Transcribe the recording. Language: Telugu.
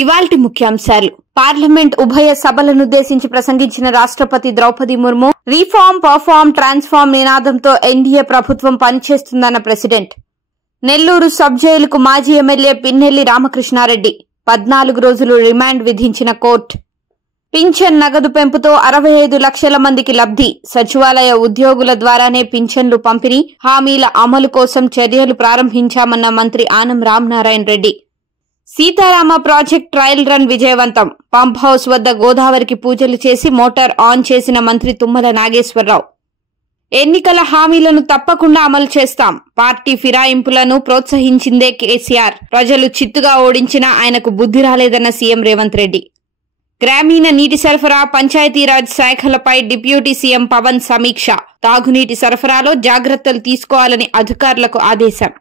ఇవాల్టి ముఖ్యాంశాలు. పార్లమెంట్ ఉభయ సభలనుద్దేశించి ప్రసంగించిన రాష్ట్రపతి Droupadi Murmu reform, perform, transform నినాదంతో ఎన్డీఏ ప్రభుత్వం పనిచేస్తుందన్న ప్రెసిడెంట్. నెల్లూరు సబ్ జైలుకు మాజీ ఎమ్మెల్యే పిన్నెల్లి రామకృష్ణారెడ్డి 14 రోజులు రిమాండ్ విధించిన కోర్టు. పింఛన్ నగదు పెంపుతో 65 లక్షల మందికి లబ్ధి. సచివాలయ ఉద్యోగుల ద్వారానే పింఛన్లు పంపిణీ, హామీల అమలు కోసం చర్యలు ప్రారంభించామన్న మంత్రి Anam Ramanarayana Reddy. Sitarama project trial run విజయవంతం. పంప్ హౌస్ వద్ద గోదావరికి పూజలు చేసి మోటార్ ఆన్ చేసిన మంత్రి తుమ్మల నాగేశ్వరరావు. ఎన్నికల హామీలను తప్పకుండా అమలు చేస్తాం. పార్టీ ఫిరాయింపులను ప్రోత్సహించిందే కేసీఆర్. ప్రజలు చిత్తుగా ఓడించినా ఆయనకు బుద్ధి రాలేదన్న సీఎం రేవంత్ రెడ్డి. గ్రామీణ నీటి సరఫరా, పంచాయతీరాజ్ శాఖలపై డిప్యూటీ సీఎం పవన్ సమీక్ష. తాగునీటి సరఫరాలో జాగ్రత్తలు తీసుకోవాలని అధికారులకు ఆదేశం.